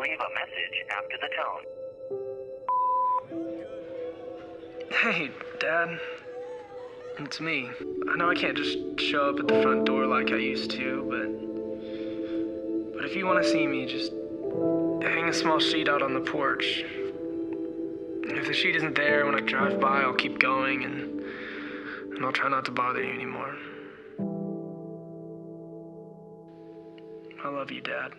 leave a message after the tone. Hey, Dad. It's me. I know I can't just show up at the front door like I used to, but if you want to see me, just hang a small sheet out on the porch. If the sheet isn't there when I drive by, I'll keep going, and I'll try not to bother you anymore. I love you, Dad.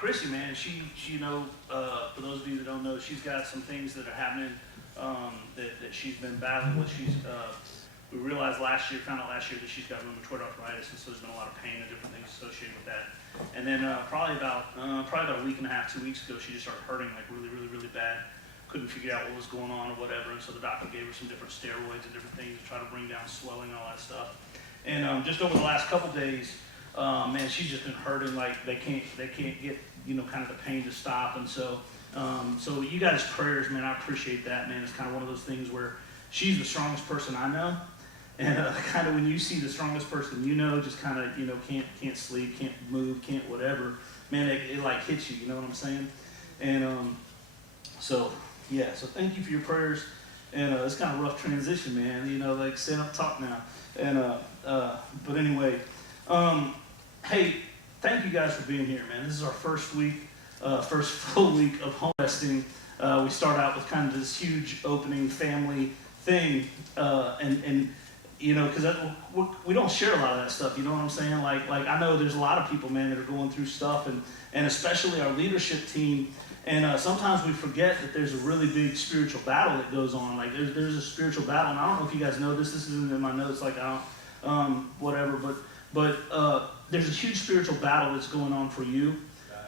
Kristi, man, she for those of you that don't know, she's got some things that are happening that she's been battling with. We realized last year that she's got rheumatoid arthritis, and so there's been a lot of pain and different things associated with that. And then probably about a week and a half, 2 weeks ago, she just started hurting like really, really, really bad. Couldn't figure out what was going on or whatever, and so the doctor gave her some different steroids and different things to try to bring down swelling and all that stuff. And just over the last couple days, man, she's just been hurting like they can't get kind of the pain to stop. And so you guys' prayers, man, I appreciate that, man. It's kind of one of those things where she's the strongest person I know, and kind of when you see the strongest person just kind of can't sleep, can't move, can't whatever, man, it like hits you, you know what I'm saying? And so thank you for your prayers. And it's kind of a rough transition, man, like stand up, talk now. And but anyway, hey, thank you guys for being here, man. This is our first full week of home resting. We start out with kind of this huge opening family thing, because we don't share a lot of that stuff, you know what I'm saying? Like I know there's a lot of people, man, that are going through stuff, and especially our leadership team. And sometimes we forget that there's a really big spiritual battle that goes on. Like there's a spiritual battle, and I don't know if you guys know this. This isn't in my notes. Like I don't, whatever. But there's a huge spiritual battle that's going on for you.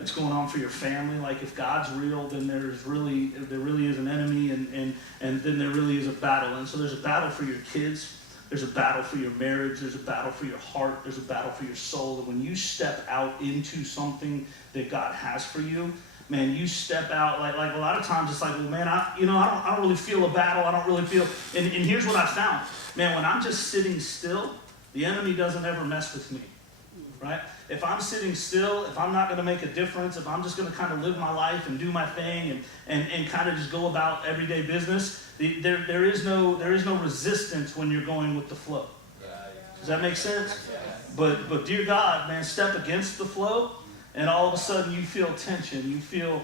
It's going on for your family. Like if God's real, then there really is an enemy, and then there really is a battle. And so there's a battle for your kids. There's a battle for your marriage. There's a battle for your heart. There's a battle for your soul. And when you step out into something that God has for you, man, you step out like a lot of times it's like, well, man, I don't really feel a battle. I don't really feel. And here's what I found, man. When I'm just sitting still, the enemy doesn't ever mess with me, right? If I'm sitting still, if I'm not going to make a difference, if I'm just going to kind of live my life and do my thing and kind of just go about everyday business, there is no resistance when you're going with the flow. Does that make sense? But dear God, man, step against the flow, and all of a sudden you feel tension, you feel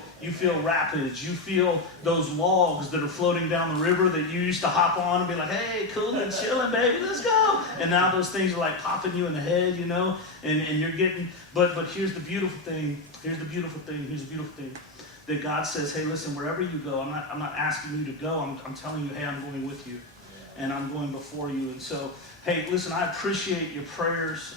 rapids, you feel those logs that are floating down the river that you used to hop on and be like, hey, cool and chilling, baby, let's go. And now those things are like popping you in the head, and you're getting, but here's the beautiful thing, that God says, hey, listen, wherever you go, I'm not asking you to go, I'm telling you, hey, I'm going with you, and I'm going before you. And so, hey, listen, I appreciate your prayers,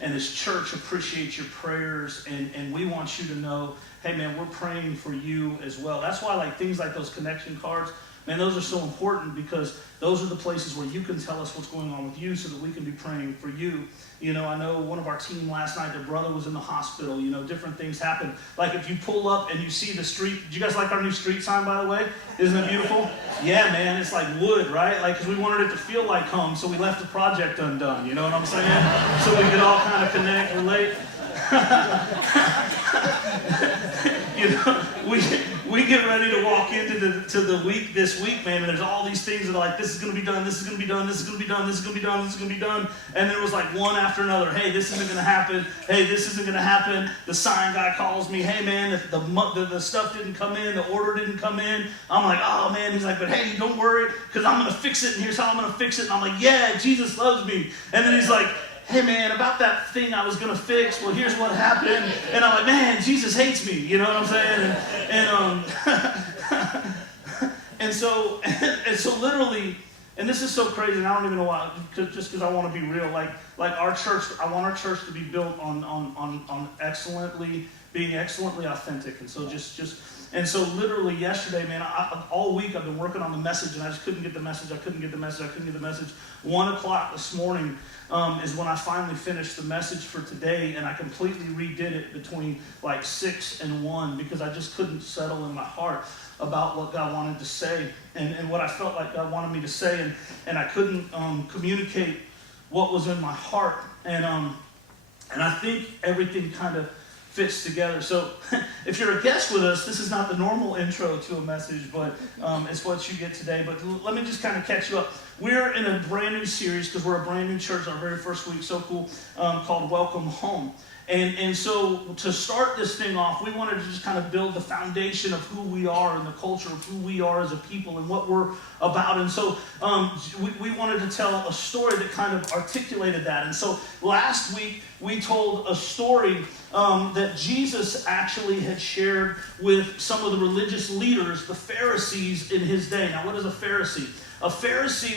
and this church appreciates your prayers, and we want you to know, hey, man, we're praying for you as well. That's why things like those connection cards, man, those are so important, because those are the places where you can tell us what's going on with you so that we can be praying for you. I know one of our team last night, their brother was in the hospital, different things happen. Like if you pull up and you see the street, do you guys like our new street sign, by the way? Isn't it beautiful? Yeah, man, it's like wood, right? Because we wanted it to feel like home, so we left the project undone, you know what I'm saying? So we could all kind of connect, relate. We get ready to walk into the week this week, man, and there's all these things that are like, this is going to be done, this is going to be done, this is going to be done, this is going to be done, this is going to be done. And then it was like one after another. Hey, this isn't going to happen. Hey, this isn't going to happen. The sign guy calls me. Hey, man, if the stuff didn't come in, the order didn't come in. I'm like, oh, man. He's like, but hey, don't worry, because I'm going to fix it, and here's how I'm going to fix it. And I'm like, yeah, Jesus loves me. And then he's like, hey, man, about that thing I was going to fix, well, here's what happened. And I'm like, man, Jesus hates me. You know what I'm saying? And so literally, And this is so crazy, and I don't even know why, just because I want to be real. Like our church, I want our church to be built on being excellently authentic. And so and so literally yesterday, man, all week I've been working on the message, and I just couldn't get the message. 1 o'clock this morning is when I finally finished the message for today, and I completely redid it between like 6 and 1 because I just couldn't settle in my heart about what God wanted to say and what I felt like God wanted me to say, and I couldn't communicate what was in my heart, and I think everything kind of fits together. So if you're a guest with us, this is not the normal intro to a message, but it's what you get today. But let me just kind of catch you up. We're in a brand new series because we're a brand new church, our very first week, so cool, called Welcome Home. And so to start this thing off, we wanted to just kind of build the foundation of who we are and the culture of who we are as a people and what we're about. And so we wanted to tell a story that kind of articulated that. And so last week we told a story that Jesus actually had shared with some of the religious leaders, the Pharisees in his day. Now, what is a Pharisee? A Pharisee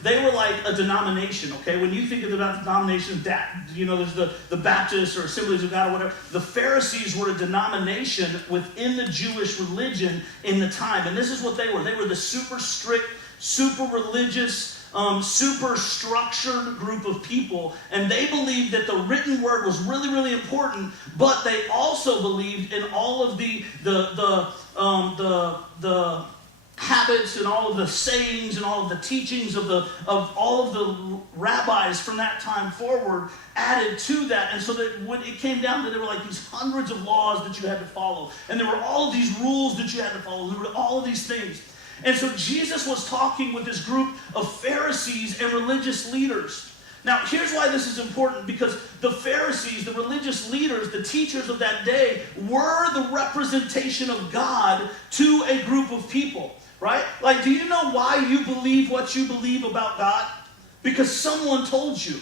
they were like a denomination, okay? When you think about denominations, there's the Baptists or Assemblies of God or whatever. The Pharisees were a denomination within the Jewish religion in the time. And this is what they were. They were the super strict, super religious, super structured group of people. And they believed that the written word was really, really important, but they also believed in all of the habits and all of the sayings and all of the teachings of all of the rabbis from that time forward added to that. And so that when it came down to, there were like these hundreds of laws that you had to follow, and there were all of these rules that you had to follow. There were all of these things. And so Jesus was talking with this group of Pharisees and religious leaders. Now, here's why this is important, because the Pharisees, the religious leaders, the teachers of that day, were the representation of God to a group of people. Right? Like, do you know why you believe what you believe about God? Because someone told you.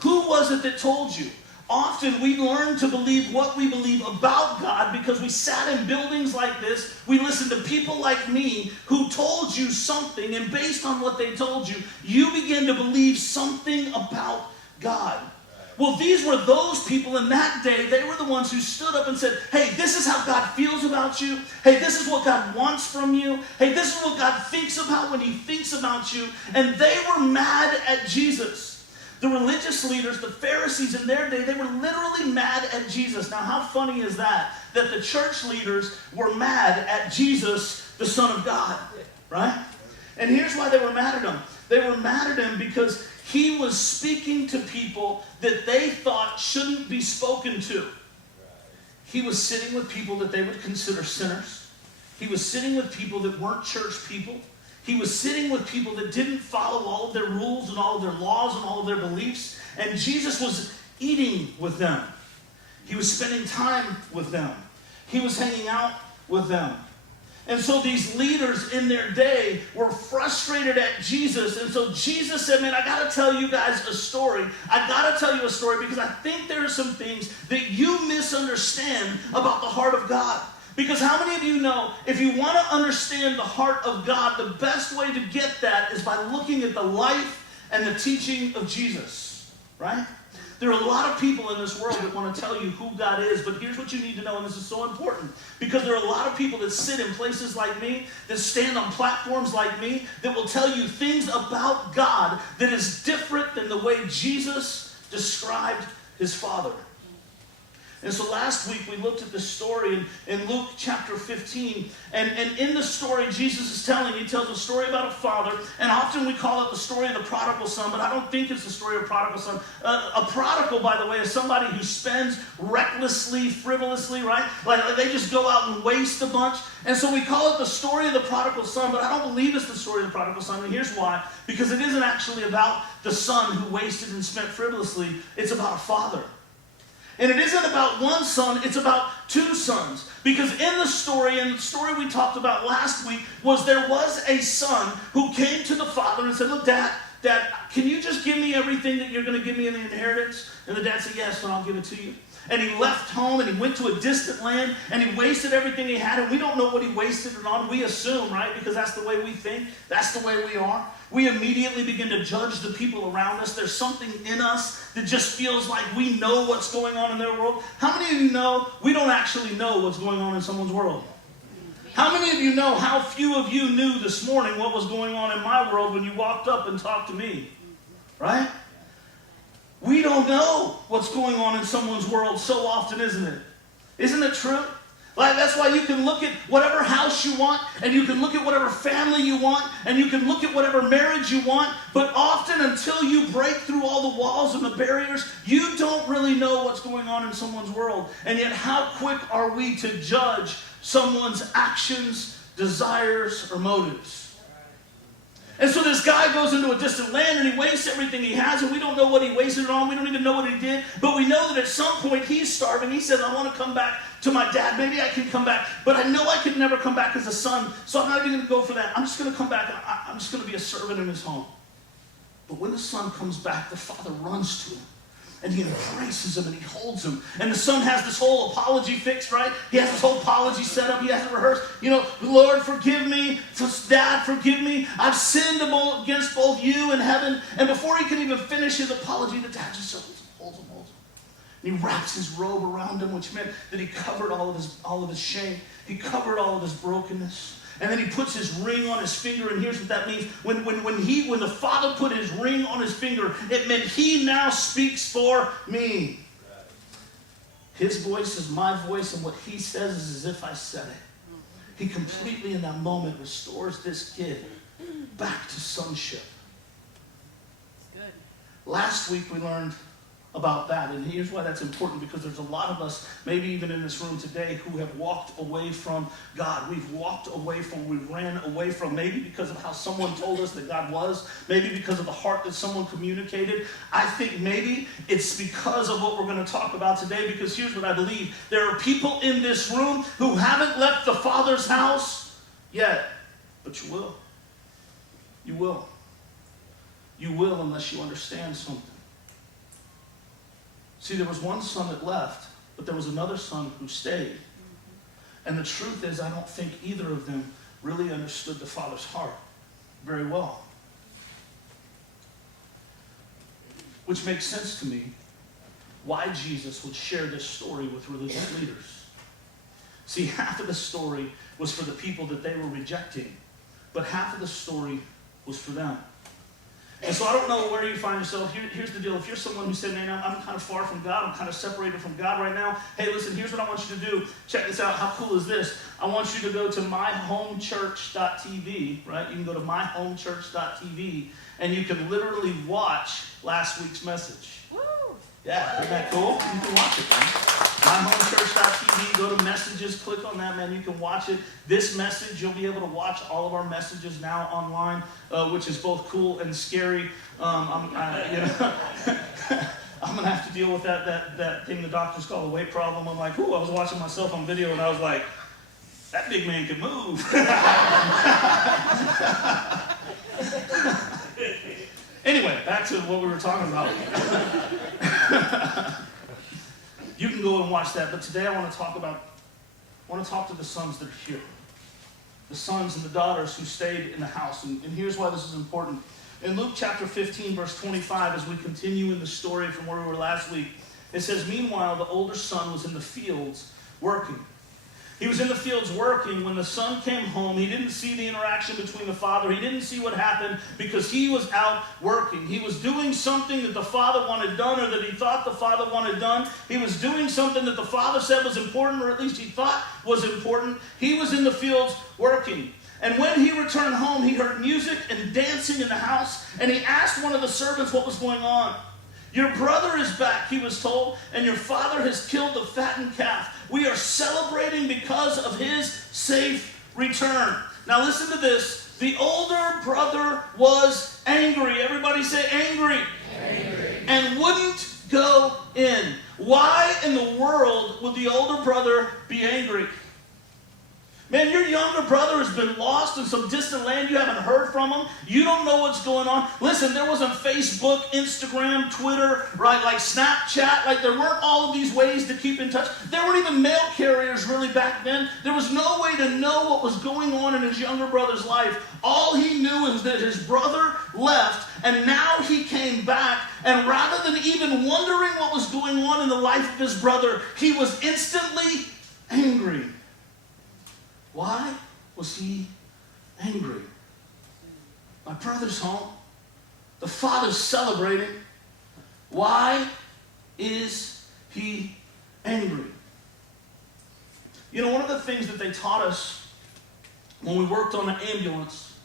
Who was it that told you? Often we learn to believe what we believe about God because we sat in buildings like this. We listened to people like me who told you something, and based on what they told you, you begin to believe something about God. Well, these were those people in that day. They were the ones who stood up and said, hey, this is how God feels about you. Hey, this is what God wants from you. Hey, this is what God thinks about when he thinks about you. And they were mad at Jesus. The religious leaders, the Pharisees in their day, they were literally mad at Jesus. Now, how funny is that the church leaders were mad at Jesus, the Son of God, right? And here's why they were mad at him. They were mad at him because he was speaking to people that they thought shouldn't be spoken to. He was sitting with people that they would consider sinners. He was sitting with people that weren't church people. He was sitting with people that didn't follow all of their rules and all of their laws and all of their beliefs. And Jesus was eating with them. He was spending time with them. He was hanging out with them. And so these leaders in their day were frustrated at Jesus. And so Jesus said, man, I got to tell you guys a story. I got to tell you a story because I think there are some things that you misunderstand about the heart of God. Because how many of you know, if you want to understand the heart of God, the best way to get that is by looking at the life and the teaching of Jesus, right? There are a lot of people in this world that want to tell you who God is, but here's what you need to know, and this is so important, because there are a lot of people that sit in places like me, that stand on platforms like me, that will tell you things about God that is different than the way Jesus described his Father. And so last week we looked at the story in Luke chapter 15. And in the story Jesus is telling, he tells a story about a father. And often we call it the story of the prodigal son, but I don't think it's the story of a prodigal son. A prodigal, by the way, is somebody who spends recklessly, frivolously, right? Like they just go out and waste a bunch. And so we call it the story of the prodigal son, but I don't believe it's the story of the prodigal son. And here's why. Because it isn't actually about the son who wasted and spent frivolously. It's about a father. And it isn't about one son, it's about two sons. Because in the story, and the story we talked about last week, was there was a son who came to the father and said, look, Dad, Dad, can you just give me everything that you're going to give me in the inheritance? And the dad said, yes, son, I'll give it to you. And he left home and he went to a distant land and he wasted everything he had. And we don't know what he wasted it on. We assume, right? Because that's the way we think. That's the way we are. We immediately begin to judge the people around us. There's something in us that just feels like we know what's going on in their world. How many of you know we don't actually know what's going on in someone's world? How many of you know how few of you knew this morning what was going on in my world when you walked up and talked to me? Right? We don't know what's going on in someone's world so often, isn't it? Isn't it true? Like, that's why you can look at whatever house you want, and you can look at whatever family you want, and you can look at whatever marriage you want, but often until you break through all the walls and the barriers, you don't really know what's going on in someone's world. And yet, how quick are we to judge someone's actions, desires, or motives? And so this guy goes into a distant land and he wastes everything he has, and we don't know what he wasted it on. We don't even know what he did. But we know that at some point he's starving. He says, I want to come back to my dad. Maybe I can come back. But I know I could never come back as a son, so I'm not even going to go for that. I'm just going to come back. I'm just going to be a servant in his home. But when the son comes back, the father runs to him. And he embraces him and he holds him. And the son has this whole apology fixed, right? He has this whole apology set up. He has it rehearsed. You know, Lord, forgive me. Dad, forgive me. I've sinned against both you and heaven. And before he can even finish his apology, the dad just holds him. And he wraps his robe around him, which meant that he covered all of his shame. He covered all of his brokenness. And then he puts his ring on his finger, and here's what that means. When the father put his ring on his finger, it meant he now speaks for me. His voice is my voice, and what he says is as if I said it. He completely in that moment restores this kid back to sonship. Last week we learned about that, and here's why that's important, because there's a lot of us, maybe even in this room today, who have walked away from God. We ran away from, maybe because of how someone told us that God was, maybe because of the heart that someone communicated. I think maybe it's because of what we're going to talk about today, because here's what I believe. There are people in this room who haven't left the Father's house yet, but you will. You will. You will unless you understand something. See, there was one son that left, but there was another son who stayed. And the truth is, I don't think either of them really understood the Father's heart very well. Which makes sense to me why Jesus would share this story with religious leaders. See, half of the story was for the people that they were rejecting, but half of the story was for them. And so I don't know where you find yourself. Here's the deal. If you're someone who said, man, I'm kind of far from God, I'm kind of separated from God right now, hey, listen, here's what I want you to do. Check this out. How cool is this? I want you to go to myhomechurch.tv, right? You can go to myhomechurch.tv, and you can literally watch last week's message. Woo! Yeah, isn't that cool? You can watch it, man. myhomechurch.tv, go to messages, click on that, man. You can watch it. This message, you'll be able to watch all of our messages now online, which is both cool and scary. I'm going to have to deal with that thing the doctors call the weight problem. I'm like, I was watching myself on video, and I was like, that big man can move. Anyway, back to what we were talking about. You can go and watch that, but today I want to talk to the sons that are here. The sons and the daughters who stayed in the house. And here's why this is important. In Luke chapter 15, verse 25, as we continue in the story from where we were last week, it says, meanwhile, the older son was in the fields working. He was in the fields working. When the son came home, he didn't see the interaction between the father. He didn't see what happened because he was out working. He was doing something that the father wanted done, or that he thought the father wanted done. He was doing something that the father said was important, or at least he thought was important. He was in the fields working. And when he returned home, he heard music and dancing in the house, and he asked one of the servants what was going on. Your brother is back, he was told, and your father has killed the fattened calf. We are celebrating because of his safe return. Now listen to this. The older brother was angry. Everybody say angry. Angry. And wouldn't go in. Why in the world would the older brother be angry? Man, your younger brother has been lost in some distant land. You haven't heard from him. You don't know what's going on. Listen, there wasn't Facebook, Instagram, Twitter, right? Like Snapchat. Like there weren't all of these ways to keep in touch. There weren't even mail carriers really back then. There was no way to know what was going on in his younger brother's life. All he knew is that his brother left, and now he came back. And rather than even wondering what was going on in the life of his brother, he was instantly angry. Why was he angry? My brother's home. The father's celebrating. Why is he angry? You know, one of the things that they taught us when we worked on the ambulance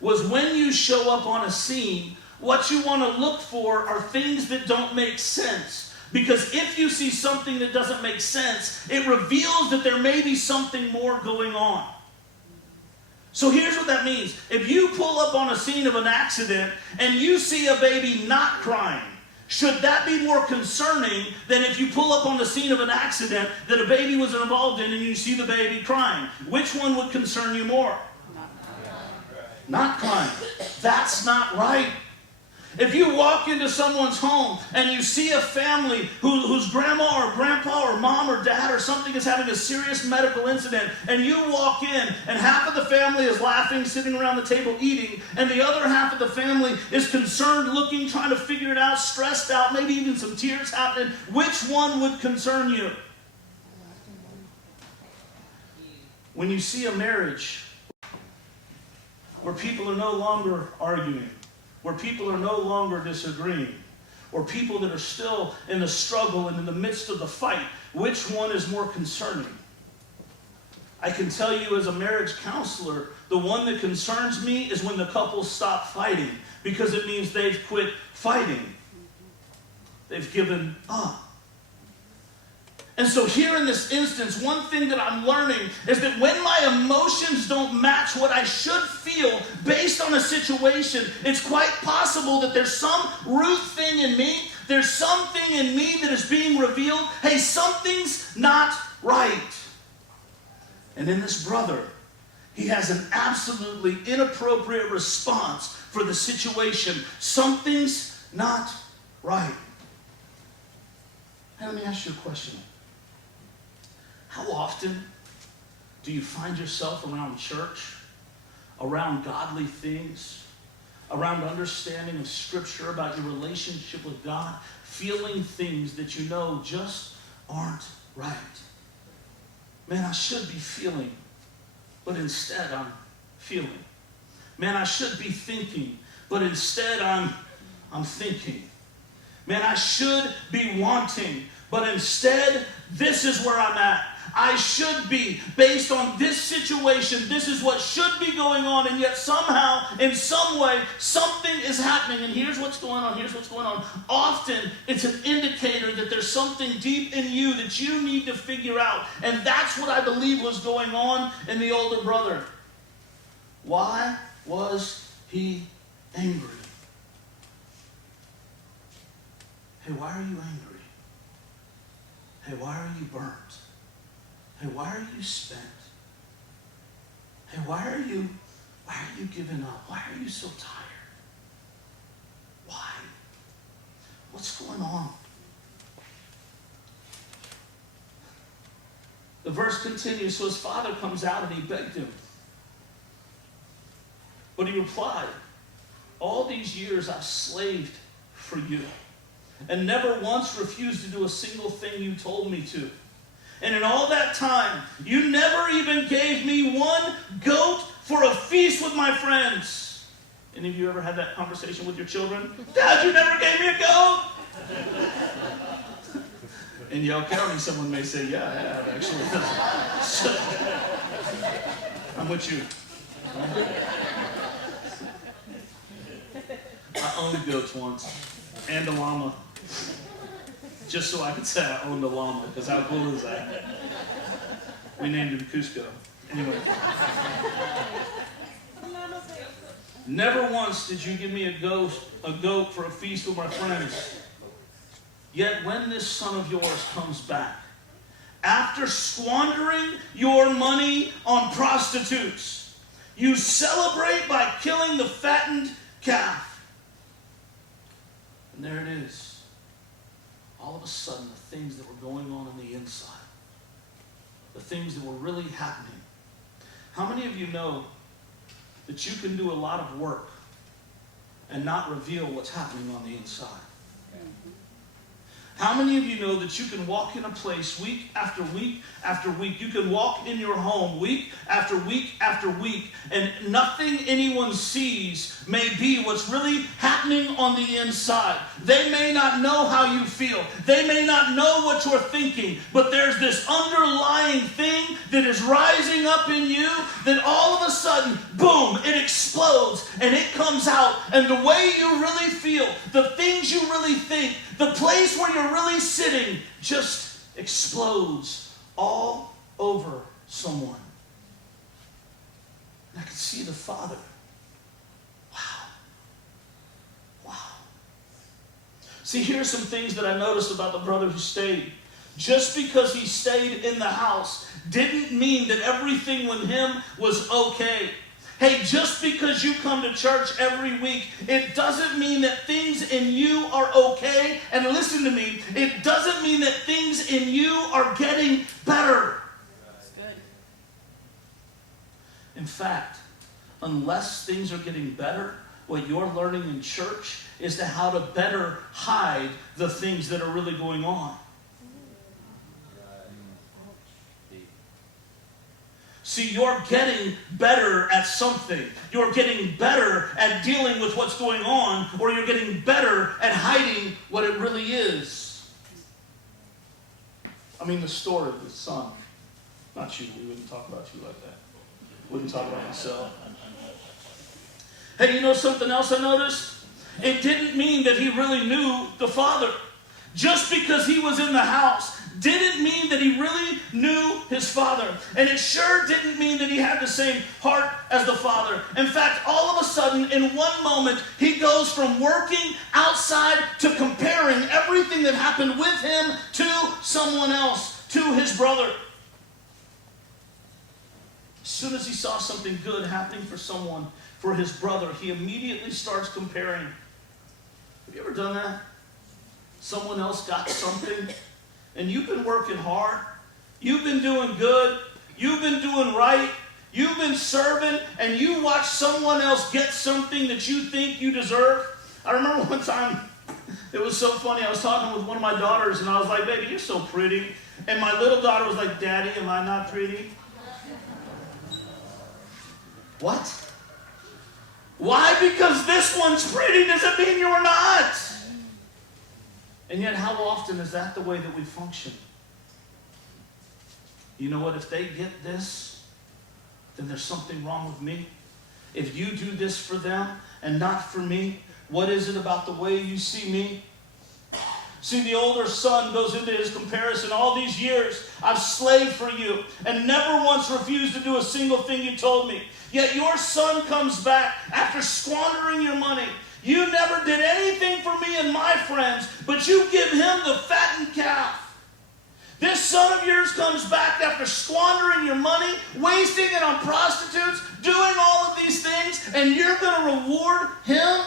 was when you show up on a scene, what you want to look for are things that don't make sense. Because if you see something that doesn't make sense, it reveals that there may be something more going on. So here's what that means. If you pull up on a scene of an accident and you see a baby not crying, should that be more concerning than if you pull up on the scene of an accident that a baby was involved in and you see the baby crying? Which one would concern you more? Not crying. That's not right. If you walk into someone's home and you see a family whose grandma or grandpa or mom or dad or something is having a serious medical incident, and you walk in and half of the family is laughing, sitting around the table eating, and the other half of the family is concerned, looking, trying to figure it out, stressed out, maybe even some tears happening, which one would concern you? When you see a marriage where people are no longer arguing, where people are no longer disagreeing, or people that are still in the struggle and in the midst of the fight, which one is more concerning? I can tell you as a marriage counselor, the one that concerns me is when the couples stop fighting, because it means they've quit fighting. They've given up. And so here in this instance, one thing that I'm learning is that when my emotions don't match what I should feel based on a situation, it's quite possible that there's some root thing in me, there's something in me that is being revealed. Hey, something's not right. And in this brother, he has an absolutely inappropriate response for the situation. Something's not right. Hey, let me ask you a question. How often do you find yourself around church, around godly things, around understanding of Scripture about your relationship with God, feeling things that you know just aren't right? Man, I should be feeling, but instead I'm feeling. Man, I should be thinking, but instead I'm thinking. Man, I should be wanting, but instead this is where I'm at. I should be, based on this situation, this is what should be going on, and yet somehow, in some way, something is happening, and here's what's going on, here's what's going on. Often, it's an indicator that there's something deep in you that you need to figure out, and that's what I believe was going on in the older brother. Why was he angry? Hey, why are you angry? Hey, why are you burnt? Hey, why are you spent? Hey, why are you giving up? Why are you so tired? Why? What's going on? The verse continues, so his father comes out and he begged him. But he replied, all these years I've slaved for you and never once refused to do a single thing you told me to. And in all that time, you never even gave me one goat for a feast with my friends. Any of you ever had that conversation with your children? Dad, you never gave me a goat? In Yale County, someone may say, yeah, I have, actually. I'm with you. I owned goats once, and a llama. Just so I could say I owned a llama, because how cool is that? We named him Cusco. Anyway. Never once did you give me a goat for a feast with my friends. Yet when this son of yours comes back, after squandering your money on prostitutes, you celebrate by killing the fattened calf. And there it is. All of a sudden, the things that were going on the inside, the things that were really happening. How many of you know that you can do a lot of work and not reveal what's happening on the inside? How many of you know that you can walk in a place week after week after week? You can walk in your home week after week after week, and nothing anyone sees may be what's really happening on the inside. They may not know how you feel. They may not know what you're thinking, but there's this underlying thing that is rising up in you that all of a sudden, boom, it explodes and it comes out. And the way you really feel, the things you really think, the place where you're really sitting just explodes all over someone. And I could see the Father. Wow. See, here's some things that I noticed about the brother who stayed. Just because he stayed in the house didn't mean that everything with him was okay. Hey, just because you come to church every week, it doesn't mean that things in you are okay. And listen to me, it doesn't mean that things in you are getting better. That's good. In fact, unless things are getting better, what you're learning in church is to how to better hide the things that are really going on. See, you're getting better at something. You're getting better at dealing with what's going on, or you're getting better at hiding what it really is. I mean, the story of the son. Not you. We wouldn't talk about you like that. Wouldn't talk about myself. Hey, you know something else I noticed? It didn't mean that he really knew the Father. Just because he was in the house didn't mean that he really knew his Father. And it sure didn't mean that he had the same heart as the Father. In fact, all of a sudden, in one moment, he goes from working outside to comparing everything that happened with him to someone else, to his brother. As soon as he saw something good happening for someone, for his brother, he immediately starts comparing. Have you ever done that? Someone else got something, and you've been working hard. You've been doing good. You've been doing right. You've been serving, and you watch someone else get something that you think you deserve. I remember one time, it was so funny. I was talking with one of my daughters, and I was like, baby, you're so pretty. And my little daughter was like, Daddy, am I not pretty? What? Why? Because this one's pretty doesn't mean you're not. And yet, how often is that the way that we function? You know what? If they get this, then there's something wrong with me. If you do this for them and not for me, what is it about the way you see me? See, the older son goes into his comparison. All these years, I've slaved for you and never once refused to do a single thing you told me. Yet your son comes back after squandering your money. You never did anything for me and my friends, but you give him the fattened calf. This son of yours comes back after squandering your money, wasting it on prostitutes, doing all of these things, and you're going to reward him?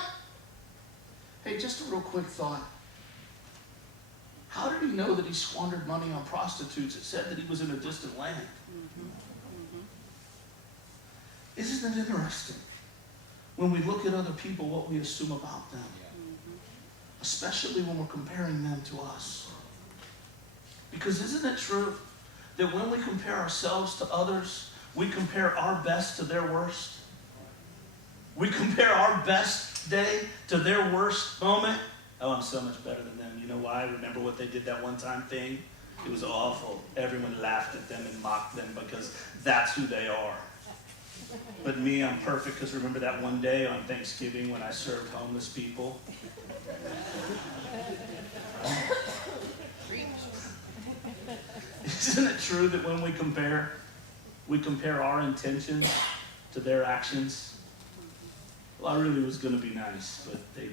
Hey, just a real quick thought. How did he know that he squandered money on prostitutes? It said that he was in a distant land. Isn't it interesting? When we look at other people, what we assume about them. Especially when we're comparing them to us. Because isn't it true that when we compare ourselves to others, we compare our best to their worst? We compare our best day to their worst moment. Oh, I'm so much better than them. You know why? Remember what they did that one time thing? It was awful. Everyone laughed at them and mocked them because that's who they are. But me, I'm perfect because remember that one day on Thanksgiving when I served homeless people? Isn't it true that when we compare our intentions to their actions? Well, I really was going to be nice, but they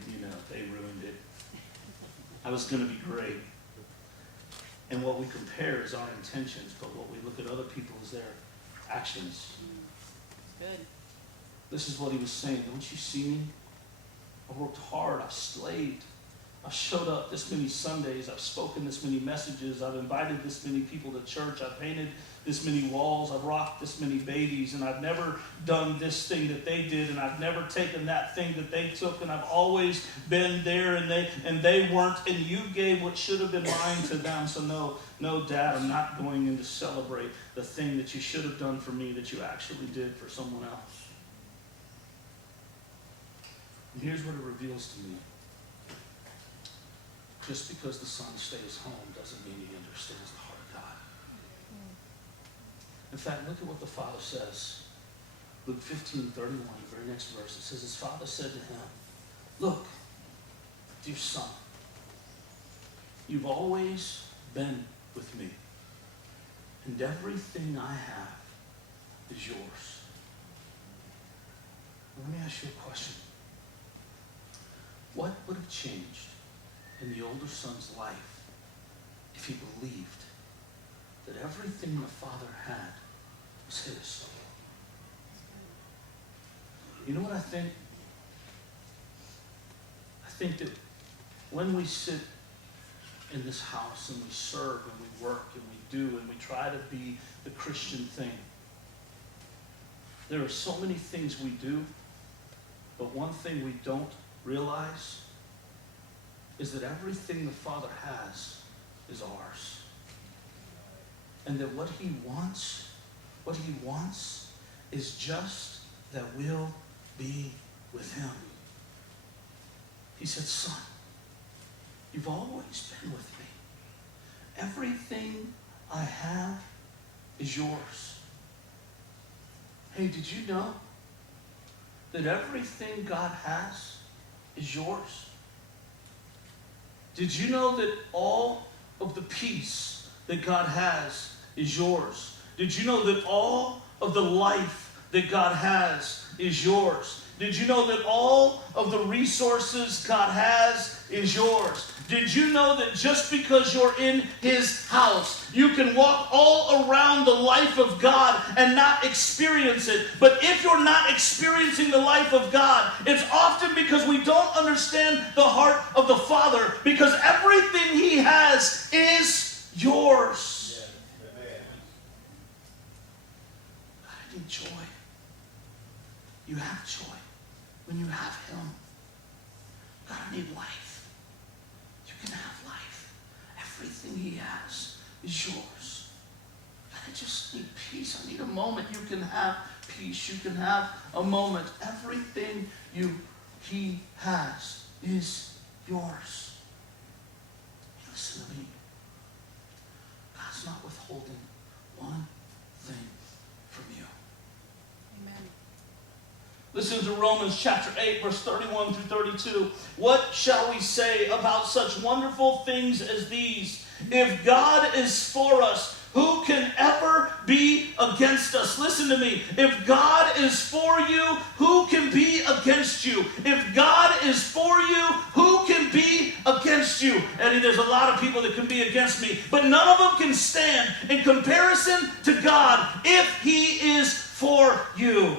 ruined it. I was going to be great. And what we compare is our intentions, but what we look at other people is their actions. Good. This is what he was saying. Don't you see me? I worked hard. I slaved. I showed up this many Sundays. I've spoken this many messages. I've invited this many people to church. I've painted this many walls. I've rocked this many babies. And I've never done this thing that they did. And I've never taken that thing that they took. And I've always been there and they weren't. And you gave what should have been mine to them. So no, Dad, I'm not going in to celebrate the thing that you should have done for me that you actually did for someone else. And here's what it reveals to me. Just because the son stays home doesn't mean he understands the heart of God. In fact, look at what the father says. Luke 15:31, the very next verse. It says, his father said to him, look, dear son, you've always been with me, and everything I have is yours. Let me ask you a question. What would have changed in the older son's life if he believed that everything the father had was his? You know what I think? I think that when we sit in this house and we serve and we work and we do and we try to be the Christian thing, there are so many things we do, but one thing we don't realize is that everything the Father has is ours. And that what he wants is just that we'll be with him. He said, son, you've always been with me. Everything I have is yours. Hey, did you know that everything God has is yours? Did you know that all of the peace that God has is yours? Did you know that all of the life that God has is yours? Did you know that all of the resources God has is yours? Did you know that just because you're in his house, you can walk all around the life of God and not experience it? But if you're not experiencing the life of God, it's often because we don't understand the heart of the Father, because everything he has is yours. I need joy. You have joy when you have him. God, I need life. You can have life. Everything he has is yours. God, I just need peace. I need a moment. You can have peace. You can have a moment. Everything he has is yours. Listen to me. God's not withholding one thing from you. Amen. Listen to Romans chapter 8, verse 31 through 32. What shall we say about such wonderful things as these? If God is for us, who can ever be against us? Listen to me. If God is for you, who can be against you? If God is for you, who can be against you? Eddie, there's a lot of people that can be against me, but none of them can stand in comparison to God if he is for you.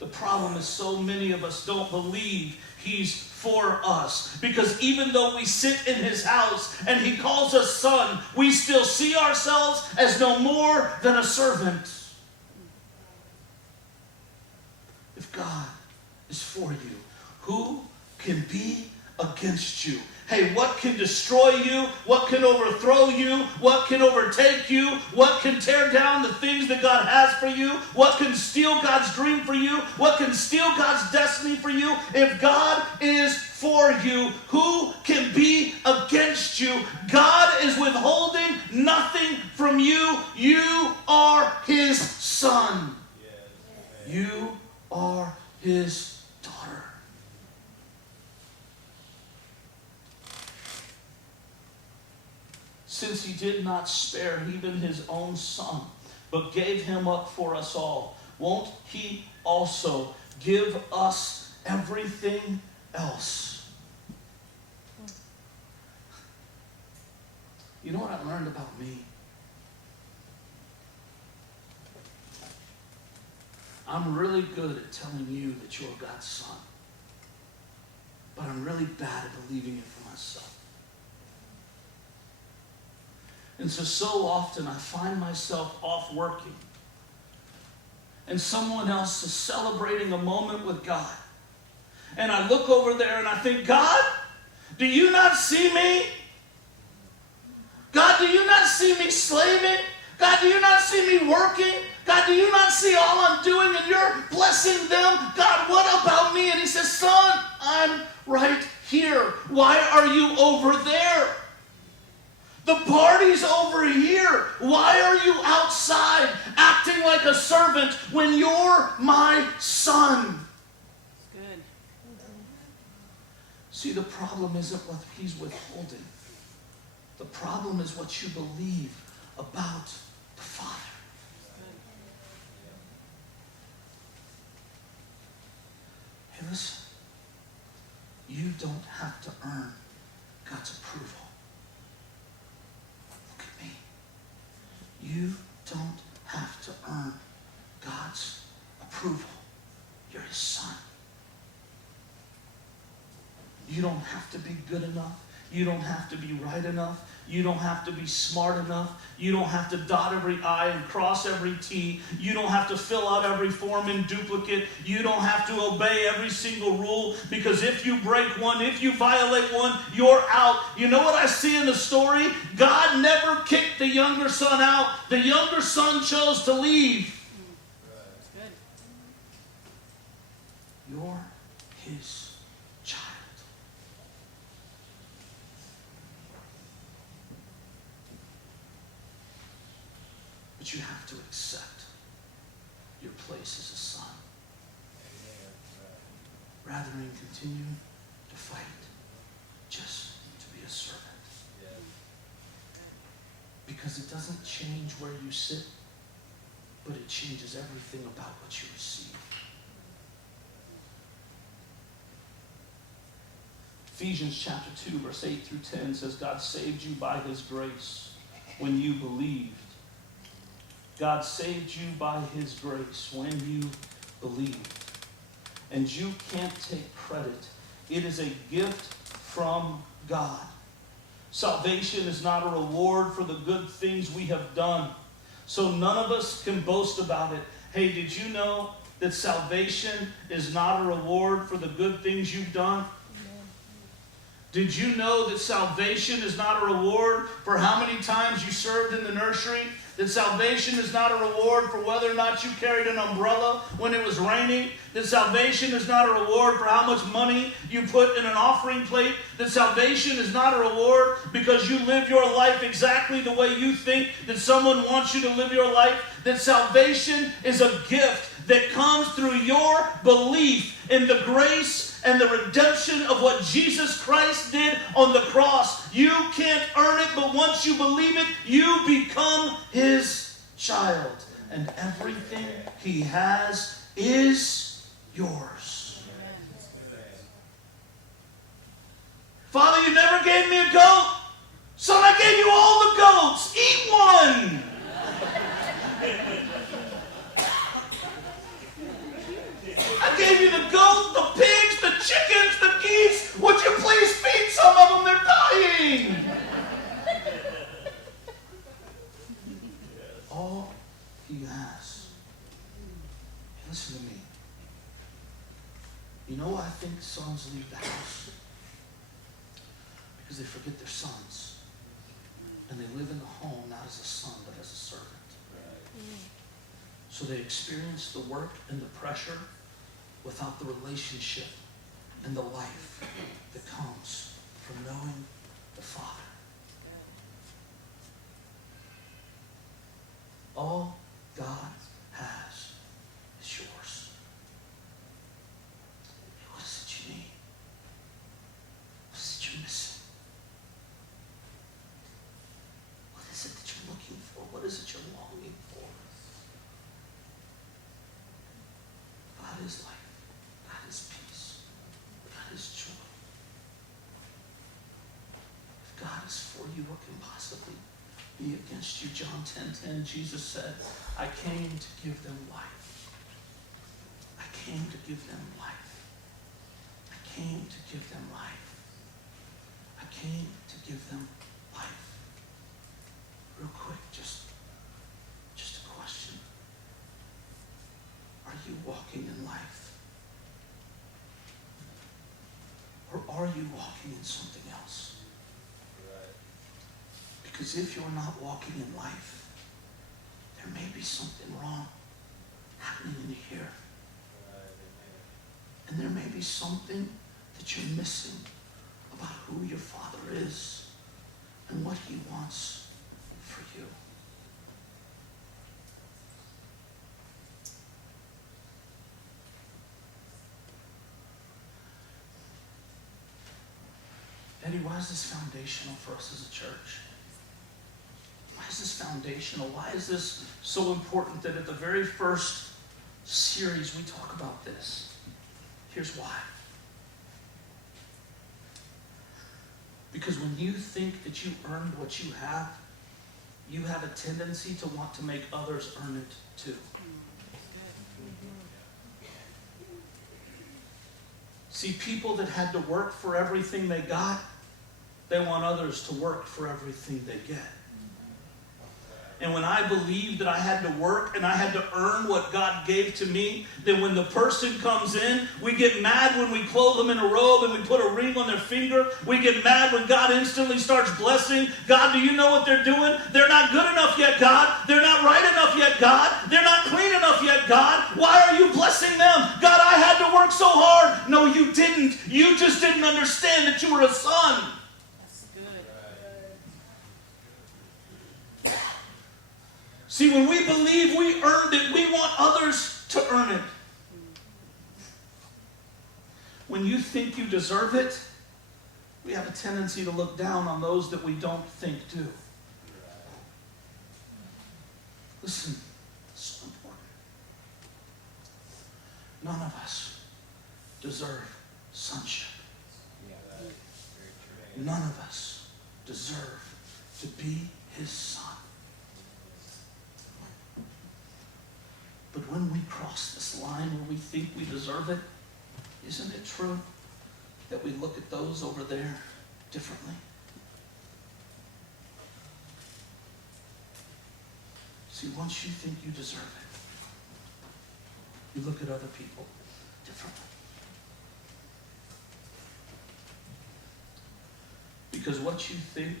The problem is so many of us don't believe he's for us, because even though we sit in his house and he calls us son, we still see ourselves as no more than a servant. If God is for you, who can be against you? Hey, what can destroy you? What can overthrow you? What can overtake you? What can tear down the things that God has for you? What can steal God's dream for you? What can steal God's destiny for you? If God is for you, who can be against you? God is withholding nothing from you. You are his son. You are his daughter. Since he did not spare even his own son, but gave him up for us all, won't he also give us everything else? You know what I learned about me? I'm really good at telling you that you're God's son. But I'm really bad at believing it for myself. And so often I find myself off working. And someone else is celebrating a moment with God. And I look over there and I think, God, do you not see me? God, do you not see me slaving? God, do you not see me working? God, do you not see all I'm doing and you're blessing them? God, what about me? And he says, son, I'm right here. Why are you over there? The party's over here. Why are you outside acting like a servant when you're my son? Good. See, the problem isn't what he's withholding. The problem is what you believe about the Father. Hey, listen. You don't have to earn God's approval. Look at me. You don't have to earn God's approval. You're his son. You don't have to be good enough. You don't have to be right enough. You don't have to be smart enough. You don't have to dot every I and cross every T. You don't have to fill out every form in duplicate. You don't have to obey every single rule, because if you break one, if you violate one, you're out. You know what I see in the story? God never kicked the younger son out. The younger son chose to leave. Good. You're his child. But you have to accept your place as a son, rather than continue to fight just to be a servant. Because it doesn't change where you sit, but it changes everything about what you receive. Ephesians chapter 2, verse 8 through 10 says, God saved you by his grace when you believed. God saved you by his grace when you believed. And you can't take credit. It is a gift from God. Salvation is not a reward for the good things we have done. So none of us can boast about it. Hey, did you know that salvation is not a reward for the good things you've done? Did you know that salvation is not a reward for how many times you served in the nursery? That salvation is not a reward for whether or not you carried an umbrella when it was raining? That salvation is not a reward for how much money you put in an offering plate? That salvation is not a reward because you live your life exactly the way you think that someone wants you to live your life? That salvation is a gift that comes through your belief in the grace and the redemption of what Jesus Christ did on the cross. You can't earn it, but once you believe it, you become his child. And everything he has is yours. Father, you never gave me a goat. Son, I gave you all the goats. Eat one. I gave you the goat, the pigs, the chickens, the geese. Would you please feed some of them? They're dying. All he has. Hey, listen to me. You know why I think sons leave the house? Because they forget they're sons. And they live in the home not as a son, but as a servant. So they experience the work and the pressure without the relationship and the life that comes from knowing the Father. All God has is yours. What is it you need? What is it you're missing? What is it that you're looking for? What is it you're longing for? God is life. God is peace. God is joy. If God is for you what can possibly be against you. John 10:10, Jesus said, I came to give them life. I came to give them life. I came to give them life. I came to give them life. Real quick, just a question. Are you walking in life? Or are you walking in something else? Because if you're not walking in life, there may be something wrong happening in here. And there may be something that you're missing about who your Father is and what He wants for you. Eddie, why is this foundational for us as a church? Why is this foundational? Why is this so important that at the very first series we talk about this? Here's why. Because when you think that you earned what you have a tendency to want to make others earn it too. See, people that had to work for everything they got, they want others to work for everything they get. And when I believed that I had to work and I had to earn what God gave to me, then when the person comes in, we get mad when we clothe them in a robe and we put a ring on their finger. We get mad when God instantly starts blessing. God, do you know what they're doing? They're not good enough yet, God. They're not right enough yet, God. They're not clean enough yet, God. Why are you blessing them? God, I had to work so hard. No, you didn't. You just didn't understand that you were a son. See, when we believe we earned it, we want others to earn it. When you think you deserve it, we have a tendency to look down on those that we don't think do. Listen, it's so important. None of us deserve sonship. None of us deserve to be His son. But when we cross this line where we think we deserve it, isn't it true that we look at those over there differently? See, once you think you deserve it, you look at other people differently. Because what you think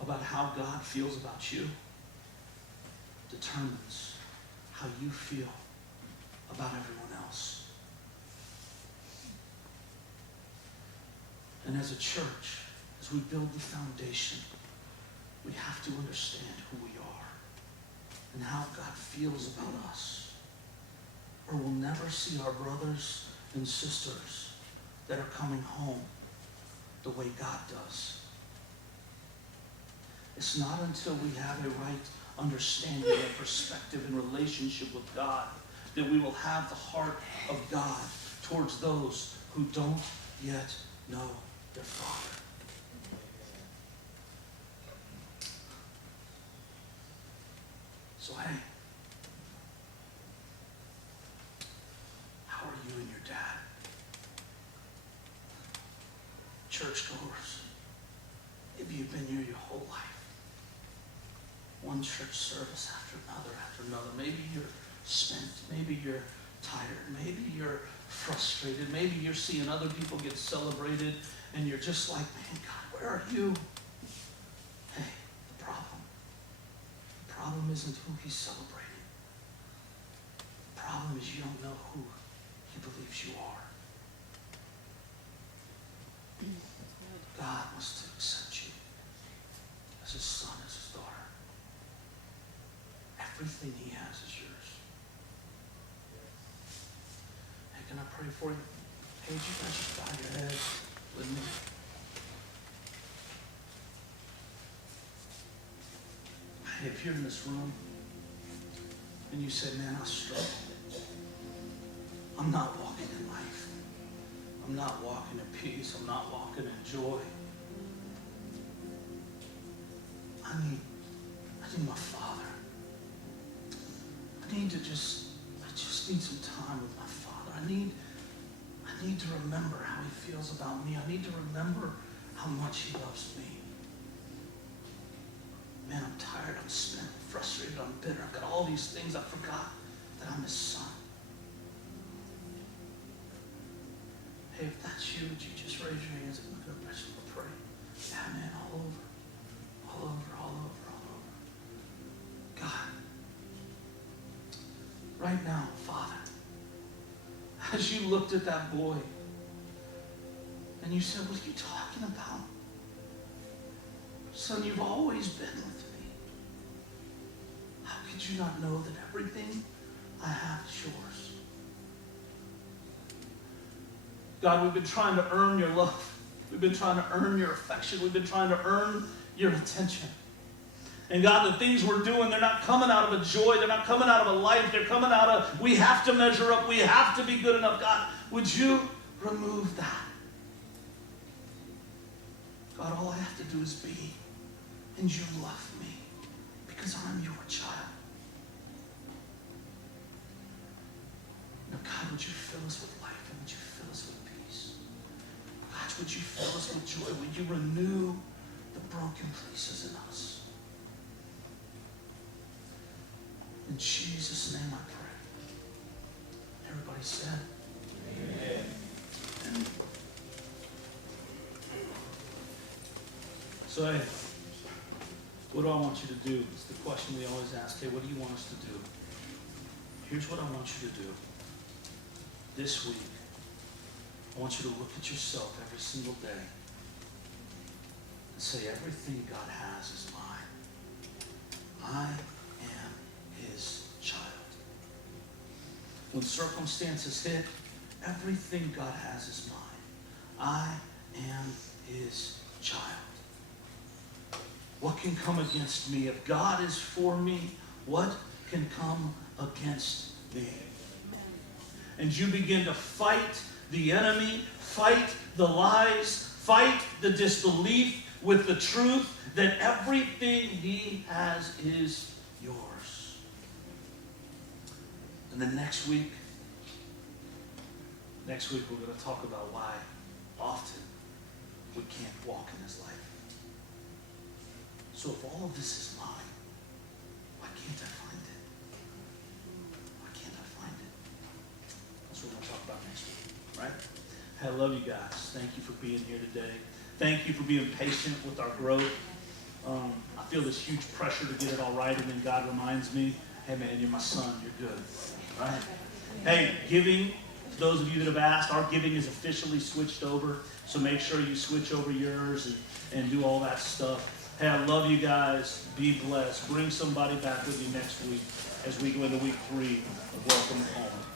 about how God feels about you determines how you feel about everyone else. And as a church, as we build the foundation, we have to understand who we are and how God feels about us. Or we'll never see our brothers and sisters that are coming home the way God does. It's not until we have a right understanding and perspective and relationship with God that we will have the heart of God towards those who don't yet know their Father. So hey, how are you and your dad? Churchgoers, maybe you've been here your whole life. One church service after another. Maybe you're spent. Maybe you're tired. Maybe you're frustrated. Maybe you're seeing other people get celebrated and you're just like, man, God, where are you? Hey, the problem isn't who He's celebrating. The problem is you don't know who He believes you are. God wants to accept you as His son, as His daughter. Everything He has is yours. Hey, can I pray for you? Hey, you guys just bow your heads with me. Hey, if you're in this room and you say, man, I struggle. I'm not walking in life. I'm not walking in peace. I'm not walking in joy. I need my Father. I just need some time with my Father. I need to remember how he feels about me. I need to remember how much he loves me. Man, I'm tired, I'm spent, I'm frustrated, I'm bitter. I've got all these things. I forgot that I'm his son. Hey, if that's you, would you just raise your hands and look up? I just want to pray. Yeah, man, all over. God, right now, Father, as you looked at that boy and you said, what are you talking about? Son, you've always been with me. How could you not know that everything I have is yours? God, we've been trying to earn your love. We've been trying to earn your affection. We've been trying to earn your attention. And God, the things we're doing, they're not coming out of a joy. They're not coming out of a life. They're coming out of, we have to measure up. We have to be good enough. God, would you remove that? God, all I have to do is be. And you love me because I'm your child. Now, God, would you fill us with life and would you fill us with peace? God, would you fill us with joy? Would you renew the broken places in us? In Jesus' name I pray. Everybody said, amen. So, hey, what do I want you to do? It's the question we always ask. Hey, what do you want us to do? Here's what I want you to do. This week, I want you to look at yourself every single day and say, everything God has is mine. I am his child. When circumstances hit, everything God has is mine. I am his child. What can come against me? If God is for me, what can come against me? And you begin to fight the enemy, fight the lies, fight the disbelief with the truth that everything he has is yours. And then next week we're going to talk about why often we can't walk in his life. So if all of this is mine, why can't I find it? Why can't I find it? That's what we're going to talk about next week, right? Hey, I love you guys. Thank you for being here today. Thank you for being patient with our growth. I feel this huge pressure to get it all right, and then God reminds me, hey man, you're my son, you're good, right? Hey, giving, those of you that have asked, our giving is officially switched over, so make sure you switch over yours and do all that stuff. Hey, I love you guys. Be blessed. Bring somebody back with you next week as we go into week 3 of Welcome Home.